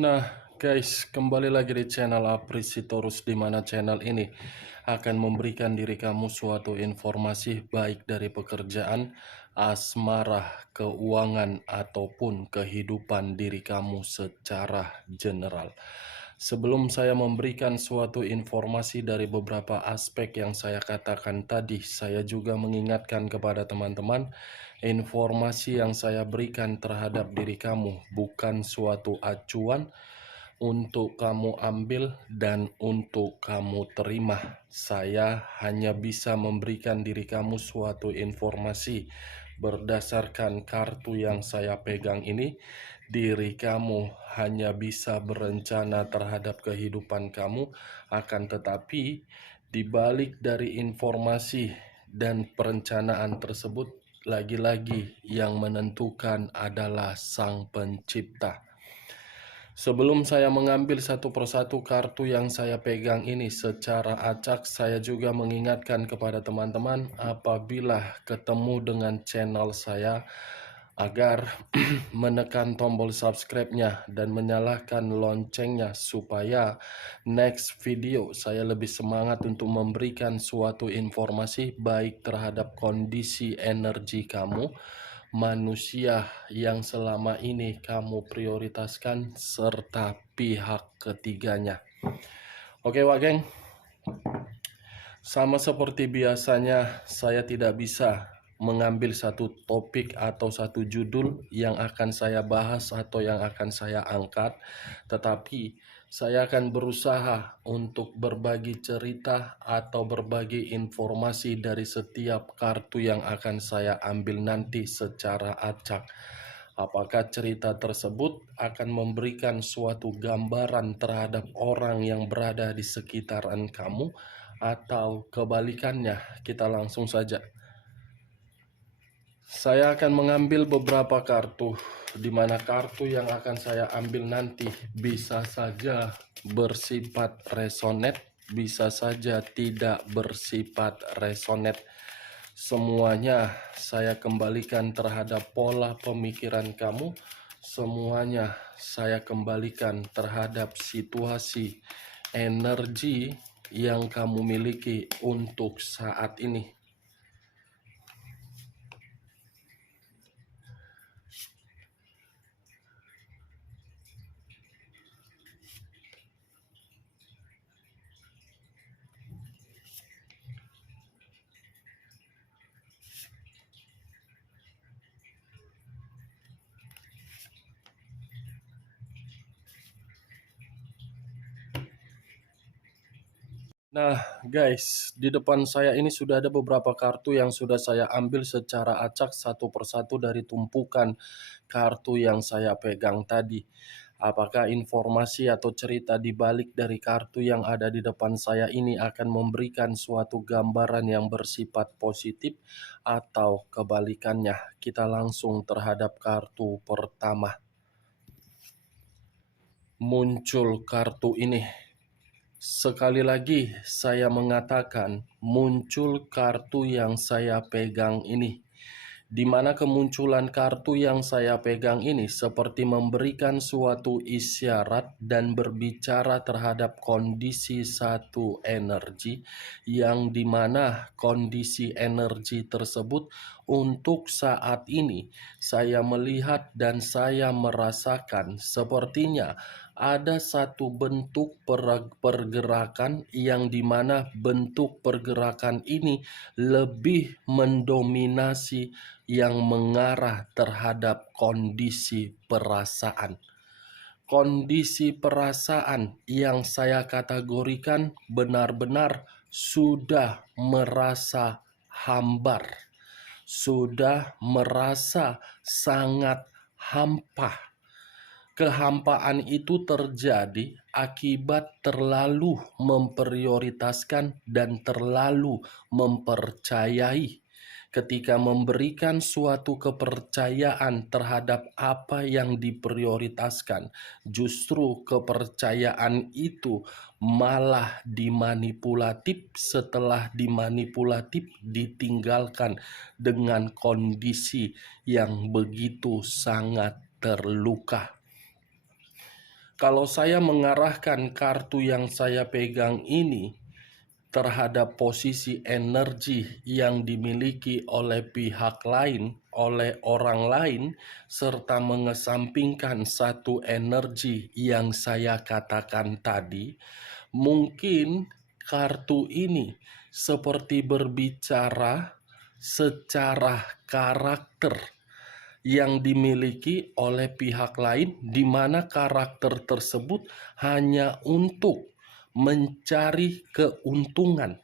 Nah, guys, kembali lagi di channel Aprisitorus, di mana channel ini akan memberikan diri kamu suatu informasi baik dari pekerjaan, asmara, keuangan, ataupun kehidupan diri kamu secara general. Sebelum saya memberikan suatu informasi dari beberapa aspek yang saya katakan tadi, saya juga mengingatkan kepada teman-teman, informasi yang saya berikan terhadap diri kamu bukan suatu acuan untuk kamu ambil dan untuk kamu terima. Saya hanya bisa memberikan diri kamu suatu informasi berdasarkan kartu yang saya pegang ini. Diri kamu hanya bisa berencana terhadap kehidupan kamu, akan tetapi di balik dari informasi dan perencanaan tersebut, lagi-lagi yang menentukan adalah Sang Pencipta. Sebelum saya mengambil satu persatu kartu yang saya pegang ini secara acak, saya juga mengingatkan kepada teman-teman apabila ketemu dengan channel saya agar menekan tombol subscribe-nya dan menyalakan loncengnya supaya next video saya lebih semangat untuk memberikan suatu informasi baik terhadap kondisi energi kamu, manusia yang selama ini kamu prioritaskan, serta pihak ketiganya. Oke, Wak Geng, sama seperti biasanya saya tidak bisa mengambil satu topik atau satu judul yang akan saya bahas atau yang akan saya angkat, tetapi saya akan berusaha untuk berbagi cerita atau berbagi informasi dari setiap kartu yang akan saya ambil nanti secara acak. Apakah cerita tersebut akan memberikan suatu gambaran terhadap orang yang berada di sekitaran kamu, atau kebalikannya? Kita langsung saja. Saya akan mengambil beberapa kartu, di mana kartu yang akan saya ambil nanti bisa saja bersifat resonate, bisa saja tidak bersifat resonate. Semuanya saya kembalikan terhadap pola pemikiran kamu. Semuanya saya kembalikan terhadap situasi energi yang kamu miliki untuk saat ini. Nah, guys, di depan saya ini sudah ada beberapa kartu yang sudah saya ambil secara acak satu persatu dari tumpukan kartu yang saya pegang tadi. Apakah informasi atau cerita di balik dari kartu yang ada di depan saya ini akan memberikan suatu gambaran yang bersifat positif atau kebalikannya? Kita langsung terhadap kartu pertama. Muncul kartu ini. Sekali lagi saya mengatakan, muncul kartu yang saya pegang ini, di mana kemunculan kartu yang saya pegang ini seperti memberikan suatu isyarat dan berbicara terhadap kondisi satu energi, yang dimana kondisi energi tersebut untuk saat ini saya melihat dan saya merasakan sepertinya ada satu bentuk pergerakan yang dimana bentuk pergerakan ini lebih mendominasi yang mengarah terhadap kondisi perasaan. Kondisi perasaan yang saya kategorikan benar-benar sudah merasa hambar, sudah merasa sangat hampa. Kehampaan itu terjadi akibat terlalu memprioritaskan dan terlalu mempercayai. Ketika memberikan suatu kepercayaan terhadap apa yang diprioritaskan, justru kepercayaan itu malah dimanipulatif. Setelah dimanipulatif, ditinggalkan dengan kondisi yang begitu sangat terluka. Kalau saya mengarahkan kartu yang saya pegang ini terhadap posisi energi yang dimiliki oleh pihak lain, oleh orang lain, serta mengesampingkan satu energi yang saya katakan tadi, mungkin kartu ini seperti berbicara secara karakter yang dimiliki oleh pihak lain, di mana karakter tersebut hanya untuk mencari keuntungan.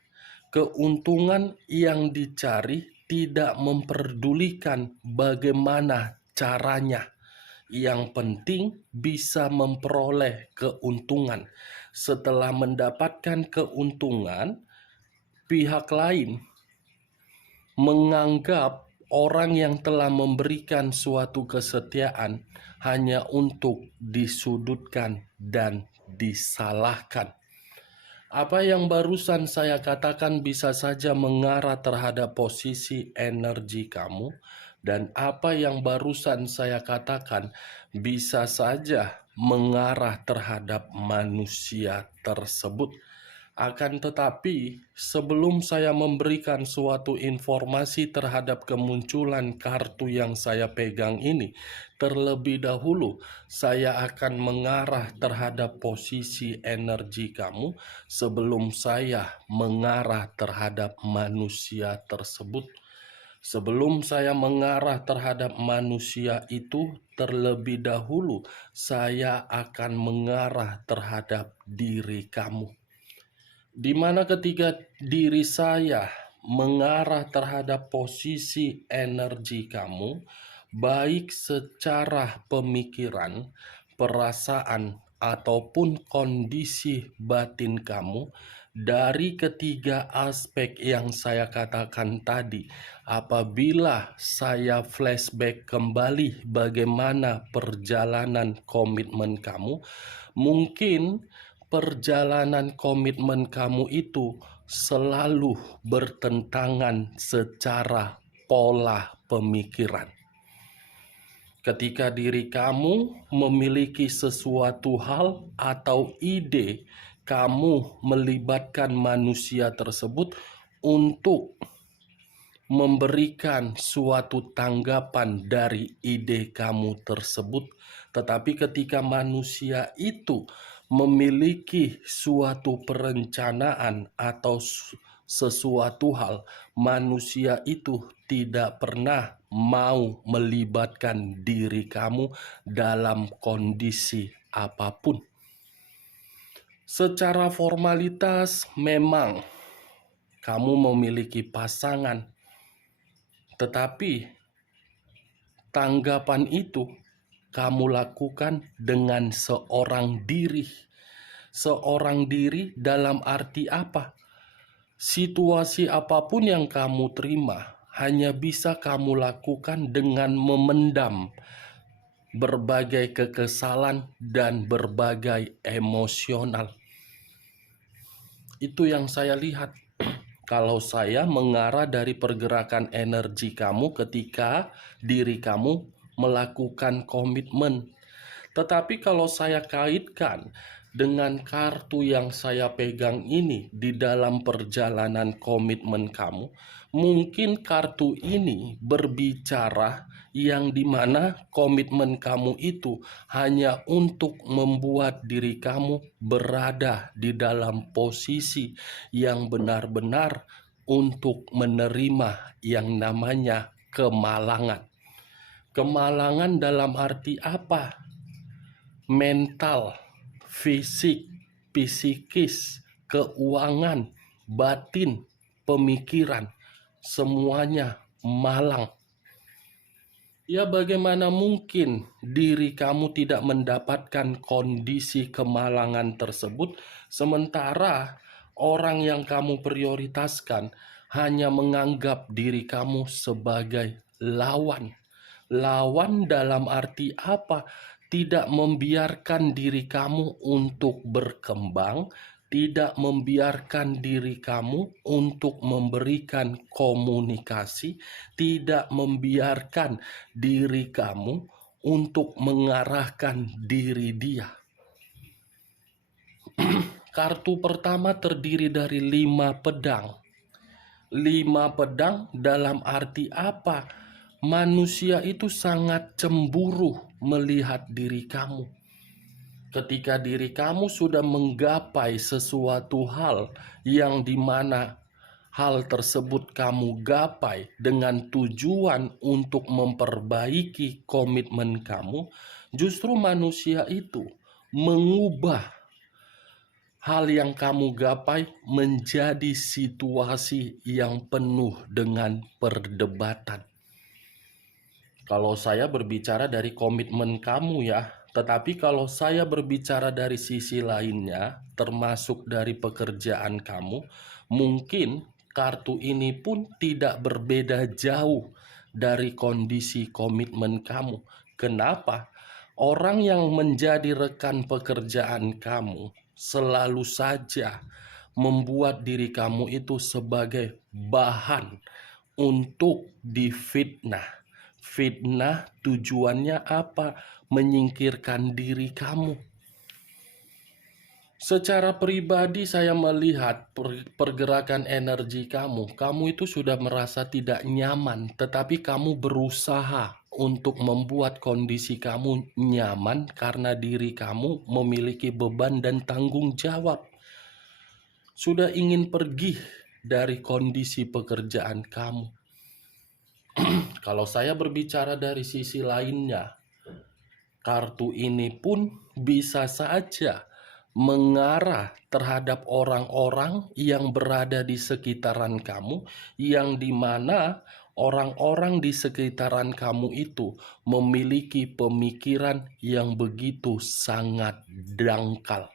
Keuntungan yang dicari tidak memperdulikan bagaimana caranya. Yang penting bisa memperoleh keuntungan. Setelah mendapatkan keuntungan, pihak lain menganggap orang yang telah memberikan suatu kesetiaan hanya untuk disudutkan dan disalahkan. Apa yang barusan saya katakan bisa saja mengarah terhadap posisi energi kamu, dan apa yang barusan saya katakan bisa saja mengarah terhadap manusia tersebut. Akan tetapi, sebelum saya memberikan suatu informasi terhadap kemunculan kartu yang saya pegang ini, terlebih dahulu saya akan mengarah terhadap posisi energi kamu sebelum saya mengarah terhadap manusia tersebut. Sebelum saya mengarah terhadap manusia itu, terlebih dahulu saya akan mengarah terhadap diri kamu. Di mana ketika diri saya mengarah terhadap posisi energi kamu, baik secara pemikiran, perasaan, ataupun kondisi batin kamu, dari ketiga aspek yang saya katakan tadi, apabila saya flashback kembali bagaimana perjalanan komitmen kamu, mungkin perjalanan komitmen kamu itu selalu bertentangan secara pola pemikiran. Ketika diri kamu memiliki sesuatu hal atau ide, kamu melibatkan manusia tersebut untuk memberikan suatu tanggapan dari ide kamu tersebut. Tetapi ketika manusia itu memiliki suatu perencanaan atau sesuatu hal, manusia itu tidak pernah mau melibatkan diri kamu dalam kondisi apapun. Secara formalitas memang kamu memiliki pasangan, tetapi tanggapan itu kamu lakukan dengan seorang diri. Seorang diri dalam arti apa? Situasi apapun yang kamu terima hanya bisa kamu lakukan dengan memendam berbagai kekesalan dan berbagai emosional. Itu yang saya lihat. Kalau saya mengarah dari pergerakan energi kamu ketika diri kamu melakukan komitmen. Tetapi kalau saya kaitkan dengan kartu yang saya pegang ini di dalam perjalanan komitmen kamu, mungkin kartu ini berbicara yang dimana komitmen kamu itu hanya untuk membuat diri kamu berada di dalam posisi yang benar-benar untuk menerima yang namanya kemalangan. Kemalangan dalam arti apa? Mental, fisik, psikis, keuangan, batin, pemikiran, semuanya malang. Ya, bagaimana mungkin diri kamu tidak mendapatkan kondisi kemalangan tersebut, sementara orang yang kamu prioritaskan hanya menganggap diri kamu sebagai lawan. Lawan dalam arti apa? Tidak membiarkan diri kamu untuk berkembang, tidak membiarkan diri kamu untuk memberikan komunikasi, tidak membiarkan diri kamu untuk mengarahkan diri dia. Kartu pertama terdiri dari 5 pedang. 5 pedang dalam arti apa? Manusia itu sangat cemburu melihat diri kamu. Ketika diri kamu sudah menggapai sesuatu hal yang dimana hal tersebut kamu gapai dengan tujuan untuk memperbaiki komitmen kamu, justru manusia itu mengubah hal yang kamu gapai menjadi situasi yang penuh dengan perdebatan. Kalau saya berbicara dari komitmen kamu ya, tetapi kalau saya berbicara dari sisi lainnya, termasuk dari pekerjaan kamu, mungkin kartu ini pun tidak berbeda jauh dari kondisi komitmen kamu. Kenapa? Orang yang menjadi rekan pekerjaan kamu selalu saja membuat diri kamu itu sebagai bahan untuk difitnah. Fitnah tujuannya apa? Menyingkirkan diri kamu. Secara pribadi saya melihat pergerakan energi kamu. Kamu itu sudah merasa tidak nyaman, tetapi kamu berusaha untuk membuat kondisi kamu nyaman karena diri kamu memiliki beban dan tanggung jawab. Sudah ingin pergi dari kondisi pekerjaan kamu. Kalau saya berbicara dari sisi lainnya, kartu ini pun bisa saja mengarah terhadap orang-orang yang berada di sekitaran kamu, yang dimana orang-orang di sekitaran kamu itu memiliki pemikiran yang begitu sangat dangkal.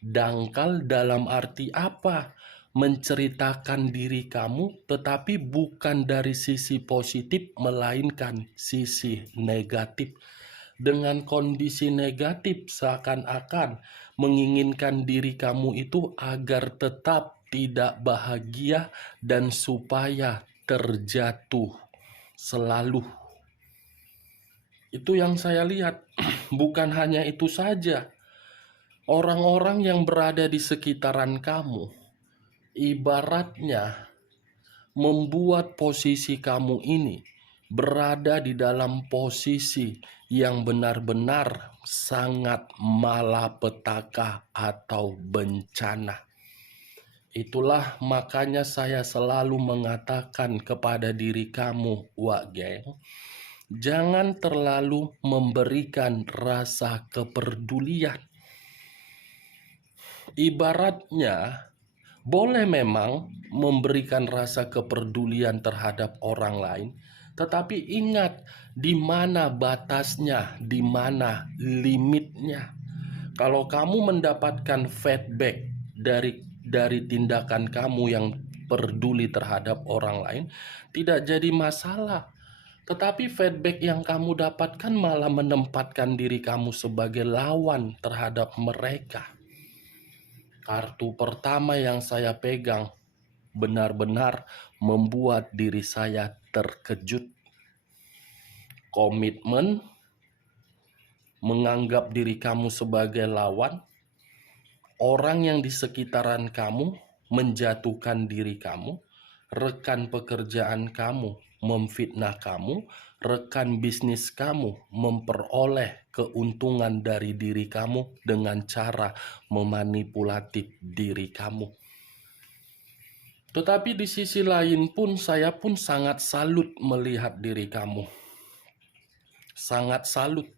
Dangkal dalam arti apa? Menceritakan diri kamu, tetapi bukan dari sisi positif, melainkan sisi negatif. Dengan kondisi negatif, seakan-akan menginginkan diri kamu itu agar tetap tidak bahagia dan supaya terjatuh selalu. Itu yang saya lihat. Bukan hanya itu saja. Orang-orang yang berada di sekitaran kamu ibaratnya membuat posisi kamu ini berada di dalam posisi yang benar-benar sangat malapetaka atau bencana. Itulah makanya saya selalu mengatakan kepada diri kamu, Wak Geng, jangan terlalu memberikan rasa kepedulian. Ibaratnya, boleh memang memberikan rasa kepedulian terhadap orang lain, tetapi ingat di mana batasnya, di mana limitnya. Kalau kamu mendapatkan feedback dari tindakan kamu yang peduli terhadap orang lain, tidak jadi masalah. Tetapi feedback yang kamu dapatkan malah menempatkan diri kamu sebagai lawan terhadap mereka. Kartu pertama yang saya pegang benar-benar membuat diri saya terkejut. Komitmen, menganggap diri kamu sebagai lawan, orang yang di sekitaran kamu menjatuhkan diri kamu, rekan pekerjaan kamu memfitnah kamu, rekan bisnis kamu memperoleh keuntungan dari diri kamu dengan cara memanipulatif diri kamu. Tetapi di sisi lain pun saya pun sangat salut melihat diri kamu. Sangat salut.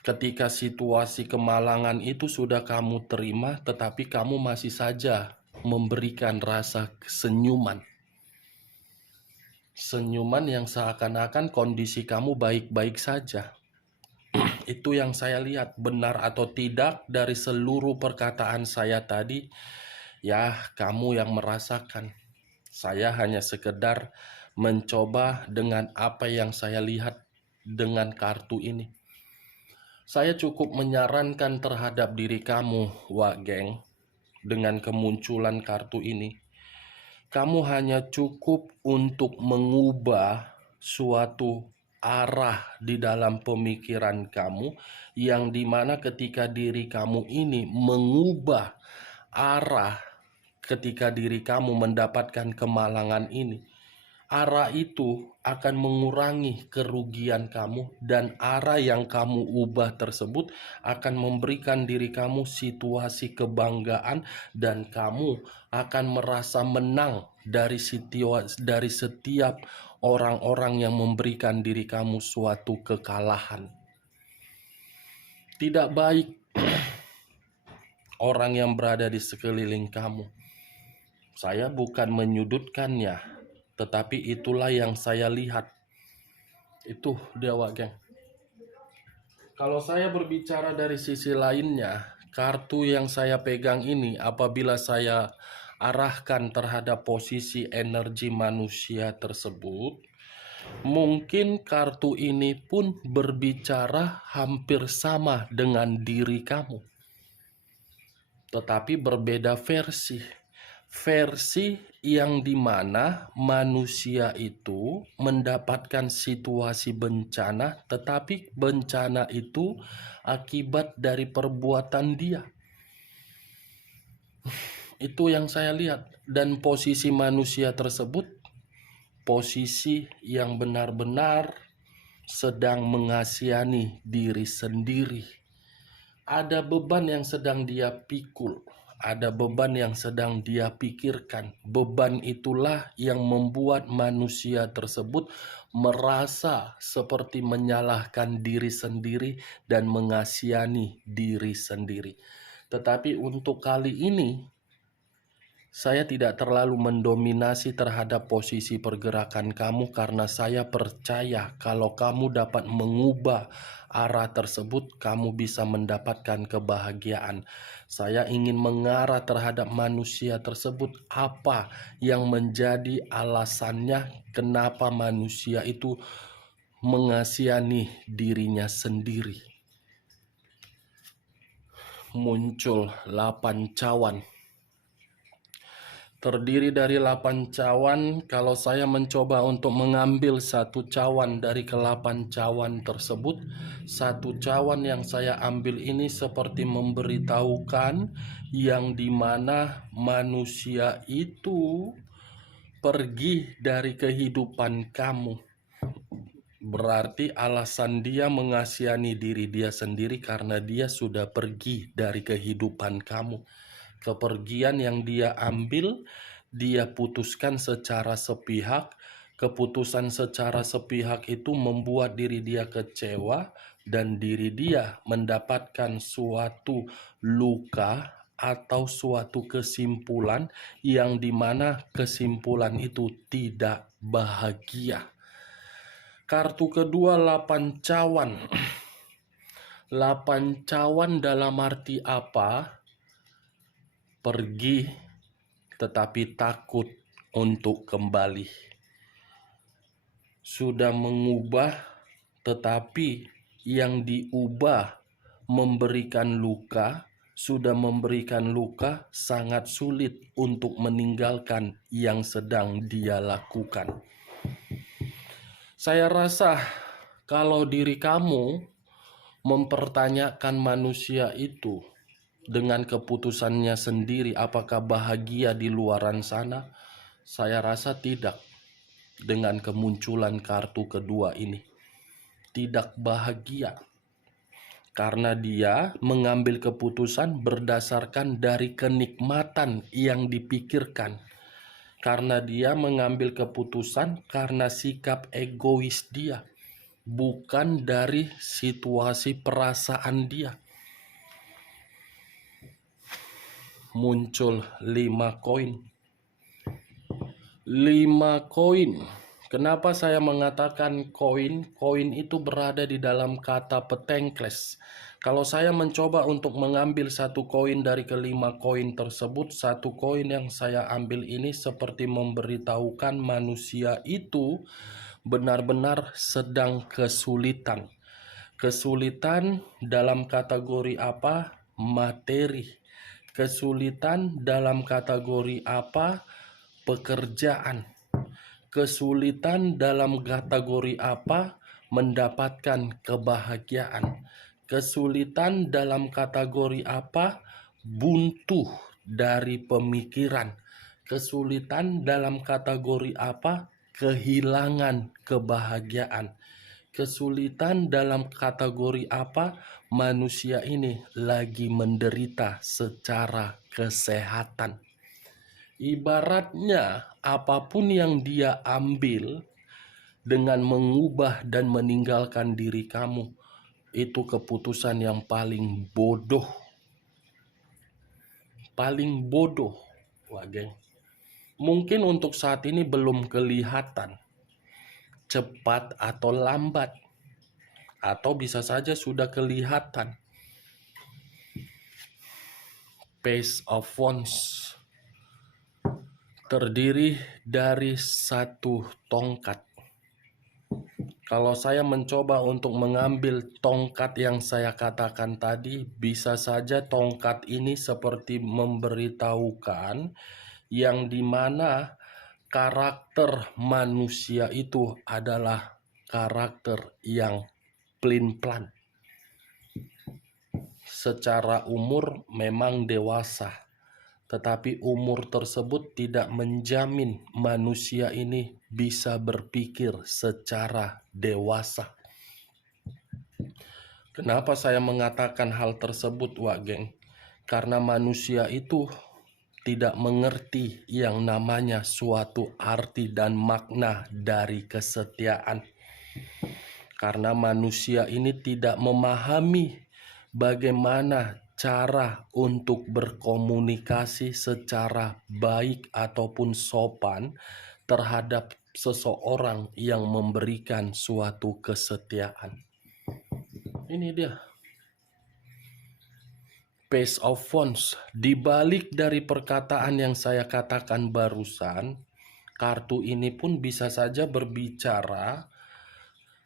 Ketika situasi kemalangan itu sudah kamu terima, tetapi kamu masih saja memberikan rasa senyuman. Senyuman yang seakan-akan kondisi kamu baik-baik saja. Itu yang saya lihat, benar atau tidak dari seluruh perkataan saya tadi, ya kamu yang merasakan. Saya hanya sekedar mencoba dengan apa yang saya lihat dengan kartu ini. Saya cukup menyarankan terhadap diri kamu, Wak Geng, dengan kemunculan kartu ini. Kamu hanya cukup untuk mengubah suatu arah di dalam pemikiran kamu, yang dimana ketika diri kamu ini mengubah arah, ketika diri kamu mendapatkan kemalangan ini, arah itu akan mengurangi kerugian kamu, dan arah yang kamu ubah tersebut akan memberikan diri kamu situasi kebanggaan, dan kamu akan merasa menang dari setiap orang-orang yang memberikan diri kamu suatu kekalahan. Tidak baik orang yang berada di sekeliling kamu. Saya bukan menyudutkannya, tetapi itulah yang saya lihat. Itu dia, Wak Geng. Kalau saya berbicara dari sisi lainnya, kartu yang saya pegang ini apabila saya arahkan terhadap posisi energi manusia tersebut, mungkin kartu ini pun berbicara hampir sama dengan diri kamu, tetapi berbeda versi. Versi yang dimana manusia itu mendapatkan situasi bencana, tetapi bencana itu akibat dari perbuatan dia. Itu yang saya lihat. Dan posisi manusia tersebut, posisi yang benar-benar sedang mengasihani diri sendiri. Ada beban yang sedang dia pikul, ada beban yang sedang dia pikirkan. Beban itulah yang membuat manusia tersebut merasa seperti menyalahkan diri sendiri dan mengasihani diri sendiri. Tetapi untuk kali ini, saya tidak terlalu mendominasi terhadap posisi pergerakan kamu, karena saya percaya kalau kamu dapat mengubah arah tersebut, kamu bisa mendapatkan kebahagiaan. Saya ingin mengarah terhadap manusia tersebut, apa yang menjadi alasannya kenapa manusia itu mengasihani dirinya sendiri. Muncul 8 cawan. Terdiri dari 8 cawan. Kalau saya mencoba untuk mengambil satu cawan dari ke-8 cawan tersebut, satu cawan yang saya ambil ini seperti memberitahukan yang dimana manusia itu pergi dari kehidupan kamu. Berarti alasan dia mengasihani diri dia sendiri karena dia sudah pergi dari kehidupan kamu. Kepergian yang dia ambil, dia putuskan secara sepihak. Keputusan secara sepihak itu membuat diri dia kecewa, dan diri dia mendapatkan suatu luka atau suatu kesimpulan yang dimana kesimpulan itu tidak bahagia. Kartu kedua, 8 cawan. 8 cawan dalam arti apa? Pergi tetapi takut untuk kembali. Sudah mengubah, tetapi yang diubah memberikan luka. Sudah memberikan luka, sangat sulit untuk meninggalkan yang sedang dia lakukan. Saya rasa kalau diri kamu mempertanyakan manusia itu dengan keputusannya sendiri, apakah bahagia di luaran sana? Saya rasa tidak. Dengan kemunculan kartu kedua ini, tidak bahagia, karena dia mengambil keputusan berdasarkan dari kenikmatan yang dipikirkan. Karena dia mengambil keputusan karena sikap egois dia, bukan dari situasi perasaan dia. Muncul 5 koin. 5 koin. Kenapa saya mengatakan koin? Koin itu berada di dalam kata petengkles. Kalau saya mencoba untuk mengambil satu koin dari ke-5 koin tersebut, satu koin yang saya ambil ini seperti memberitahukan manusia itu benar-benar sedang kesulitan. Kesulitan dalam kategori apa? Materi. Kesulitan dalam kategori apa? Pekerjaan. Kesulitan dalam kategori apa? mendapatkan kebahagiaan. Kesulitan dalam kategori apa? Buntu dari pemikiran. Kesulitan dalam kategori apa? Kehilangan kebahagiaan. Kesulitan dalam kategori apa? Manusia ini lagi menderita secara kesehatan. Ibaratnya apapun yang dia ambil dengan mengubah dan meninggalkan diri kamu, itu keputusan yang paling bodoh. Paling bodoh, wah geng. Mungkin untuk saat ini belum kelihatan cepat atau lambat, atau bisa saja sudah kelihatan. Pace of Wands terdiri dari satu tongkat. Kalau saya mencoba untuk mengambil tongkat yang saya katakan tadi, bisa saja tongkat ini seperti memberitahukan yang dimana karakter manusia itu adalah karakter yang pelin-pelan. Secara umur memang dewasa, tetapi umur tersebut tidak menjamin manusia ini bisa berpikir secara dewasa. Kenapa saya mengatakan hal tersebut, Wak Geng? Karena manusia itu tidak mengerti yang namanya suatu arti dan makna dari kesetiaan. Karena manusia ini tidak memahami bagaimana cara untuk berkomunikasi secara baik ataupun sopan terhadap seseorang yang memberikan suatu kesetiaan. Ini dia Pace of Wands. Di balik dari perkataan yang saya katakan barusan, kartu ini pun bisa saja berbicara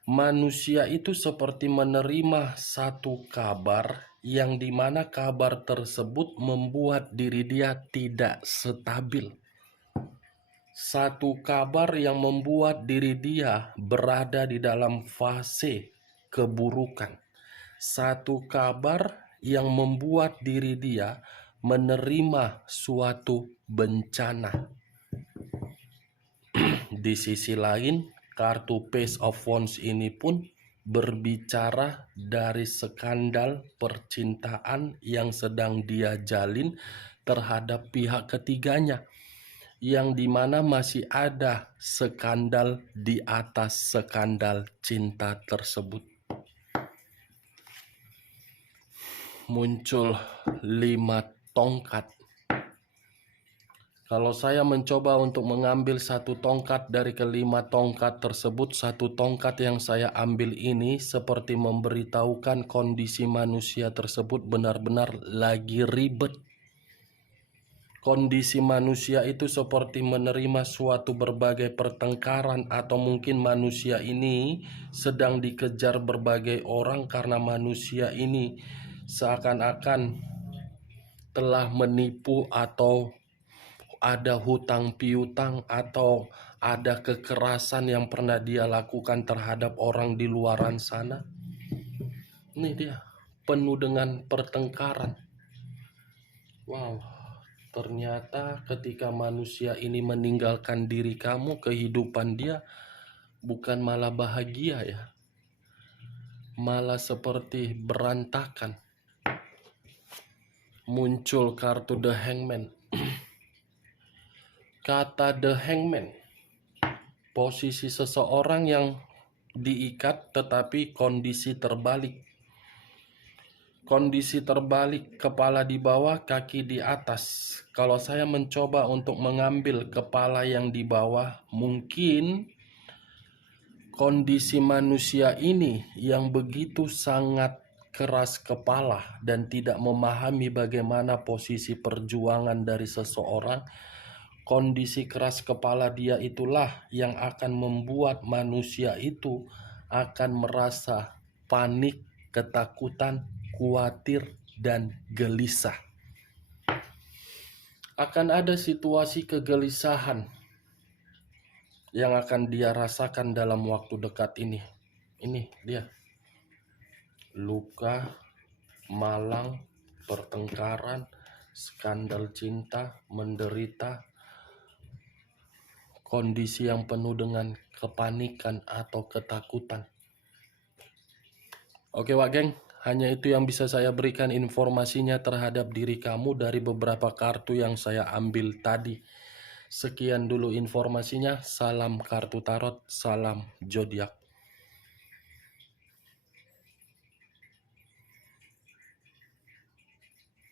manusia itu seperti menerima satu kabar yang dimana kabar tersebut membuat diri dia tidak stabil. Satu kabar yang membuat diri dia berada di dalam fase keburukan. Satu kabar yang membuat diri dia menerima suatu bencana. Di sisi lain, kartu Page of Wands ini pun berbicara dari skandal percintaan yang sedang dia jalin terhadap pihak ketiganya, yang dimana masih ada skandal di atas skandal cinta tersebut. Muncul 5 tongkat. Kalau saya mencoba untuk mengambil satu tongkat dari kelima tongkat tersebut, satu tongkat yang saya ambil ini seperti memberitahukan kondisi manusia tersebut benar-benar lagi ribet. Kondisi manusia itu seperti menerima suatu berbagai pertengkaran, atau mungkin manusia ini sedang dikejar berbagai orang karena manusia ini seakan-akan telah menipu, atau ada hutang piutang, atau ada kekerasan yang pernah dia lakukan terhadap orang di luaran sana. Ini dia, penuh dengan pertengkaran. Wow, ternyata ketika manusia ini meninggalkan diri kamu, kehidupan dia bukan malah bahagia ya, malah seperti berantakan. Muncul kartu The Hangman. Kata The Hangman, posisi seseorang yang diikat tetapi kondisi terbalik. Kondisi terbalik, kepala di bawah, kaki di atas. Kalau saya mencoba untuk mengambil kepala yang di bawah, mungkin kondisi manusia ini yang begitu sangat keras kepala dan tidak memahami bagaimana posisi perjuangan dari seseorang. Kondisi keras kepala dia itulah yang akan membuat manusia itu akan merasa panik, ketakutan, khawatir, dan gelisah. Akan ada situasi kegelisahan yang akan dia rasakan dalam waktu dekat ini. Ini dia. Luka, malang, pertengkaran, skandal cinta, menderita, kondisi yang penuh dengan kepanikan atau ketakutan. Oke Wak Geng, hanya itu yang bisa saya berikan informasinya terhadap diri kamu dari beberapa kartu yang saya ambil tadi. Sekian dulu informasinya, salam kartu tarot, salam zodiak.